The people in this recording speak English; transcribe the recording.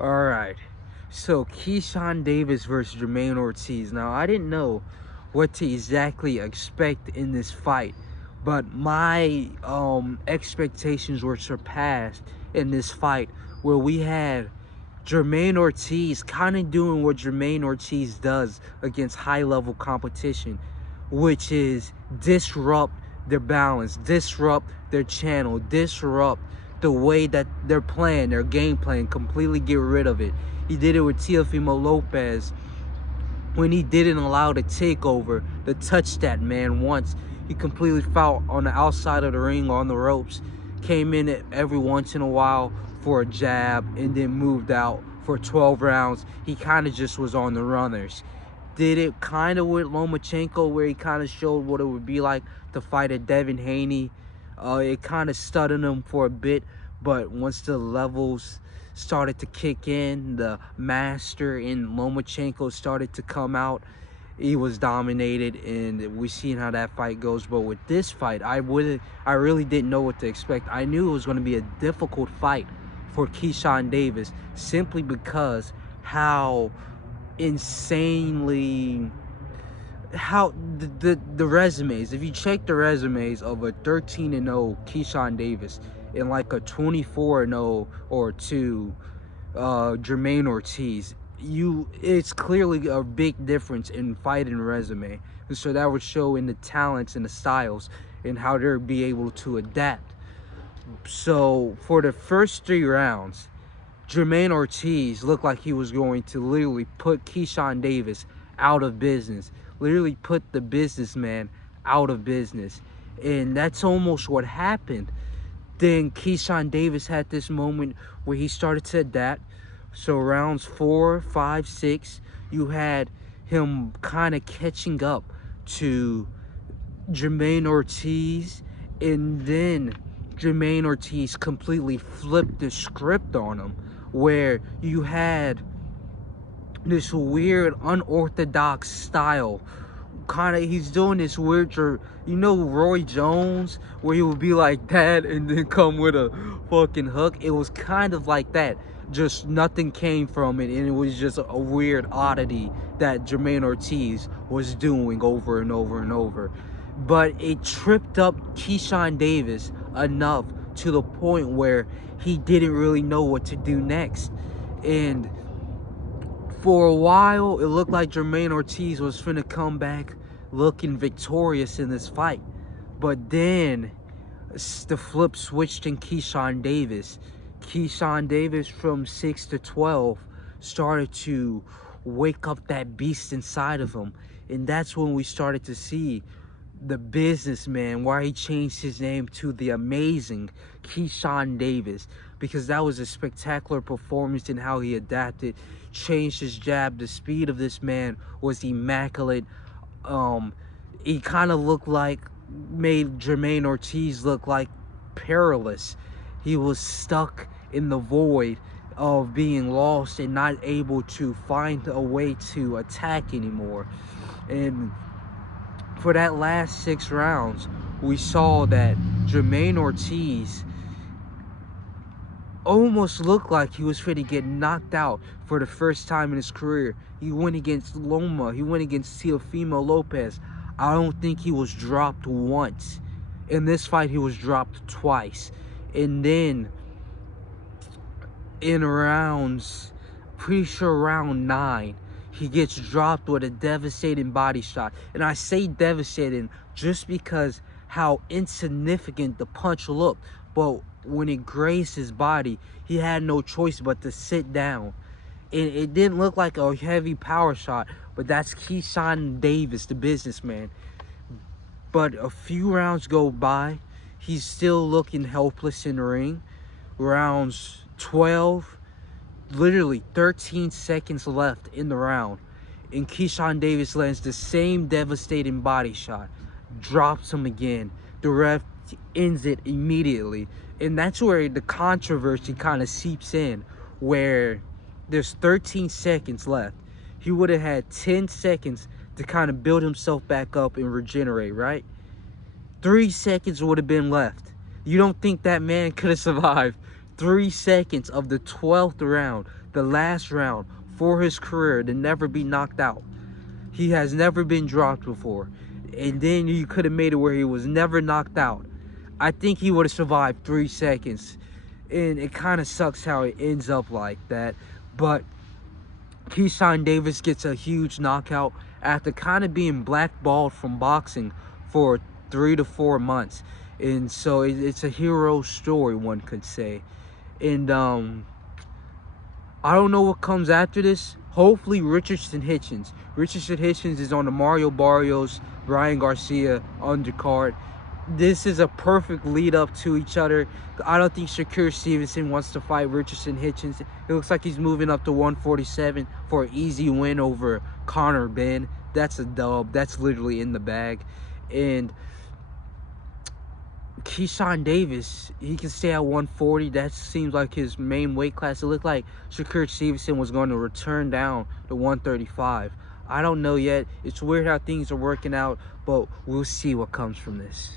All right. So Keyshawn Davis versus Jermaine Ortiz. Now, I didn't know what to exactly expect in this fight, but my expectations were surpassed in this fight, where we had Jermaine Ortiz kind of doing what Jermaine Ortiz does against high-level competition, which is disrupt their balance, disrupt their channel, disrupt the way that they're playing, their game plan, completely get rid of it. He did it with Teofimo Lopez when he didn't allow the takeover, the touch that man once. He completely fouled on the outside of the ring on the ropes, came in every once in a while for a jab, and then moved out for 12 rounds. He kind of just was on the runners. Did it kind of with Lomachenko, where he kind of showed what it would be like to fight a Devin Haney. It kind of stunned him for a bit, but once the levels started to kick in, the master in Lomachenko started to come out, he was dominated, and we seen how that fight goes. But with this fight, I really didn't know what to expect. I knew it was going to be a difficult fight for Keyshawn Davis, simply because how insanely the resumes, if you check the resumes of a 13-0 Keyshawn Davis and like a 24-0 or 2 Jermaine Ortiz, it's clearly a big difference in fighting resume. And so that would show in the talents and the styles and how they'll be able to adapt. So for the first 3 rounds, Jermaine Ortiz looked like he was going to literally put Keyshawn Davis out of business, literally put the businessman out of business. And that's almost what happened. Then Keyshawn Davis had this moment where he started to adapt. So rounds 4, 5, 6, you had him kind of catching up to Jermaine Ortiz, and then Jermaine Ortiz completely flipped the script on him, where you had this weird unorthodox style. He's doing this weird, Roy Jones, where he would be like that and then come with a fucking hook. It was kind of like that, just nothing came from it, and it was just a weird oddity that Jermaine Ortiz was doing over and over and over. But it tripped up Keyshawn Davis enough to the point where he didn't really know what to do next. And for a while, it looked like Jermaine Ortiz was finna come back looking victorious in this fight. But then the flip switched in Keyshawn Davis. Keyshawn Davis from 6 to 12 started to wake up that beast inside of him. And that's when we started to see the businessman, why he changed his name to the amazing Keyshawn Davis, because that was a spectacular performance in how he adapted, changed his jab. The speed of this man was immaculate. He kind of made Jermaine Ortiz look like perilous. He was stuck in the void of being lost and not able to find a way to attack anymore. And for that last 6 rounds, we saw that Jermaine Ortiz almost looked like he was fit to get knocked out for the first time in his career. He went against Loma. He went against Teofimo Lopez. I don't think he was dropped once. In this fight, he was dropped twice. And then in rounds, pretty sure round 9, he gets dropped with a devastating body shot. And I say devastating just because how insignificant the punch looked. But when it grazed his body, he had no choice but to sit down. And it didn't look like a heavy power shot, but that's Keyshawn Davis, the businessman. But a few rounds go by, he's still looking helpless in the ring. Rounds 12, literally 13 seconds left in the round, and Keyshawn Davis lands the same devastating body shot, drops him again. The ref ends it immediately. And that's where the controversy kind of seeps in, where there's 13 seconds left. He would have had 10 seconds to kind of build himself back up and regenerate, right? 3 seconds would have been left. You don't think that man could have survived 3 seconds of the 12th round, the last round for his career, to never be knocked out. He has never been dropped before. And then you could have made it where he was never knocked out. I think he would have survived 3 seconds. And it kind of sucks how it ends up like that. But Keyshawn Davis gets a huge knockout after kind of being blackballed from boxing for 3 to 4 months. And so it's a hero story, one could say. And I don't know what comes after this. Hopefully Richardson Hitchens. Richardson Hitchens is on the Mario Barrios, Ryan Garcia undercard. This is a perfect lead up to each other. I don't think Shakur Stevenson wants to fight Richardson Hitchens. It looks like he's moving up to 147 for an easy win over Conor Ben. That's a dub. That's literally in the bag. And Keyshawn Davis, he can stay at 140. That seems like his main weight class. It looked like Shakur Stevenson was going to return down to 135. I don't know yet. It's weird how things are working out, but we'll see what comes from this.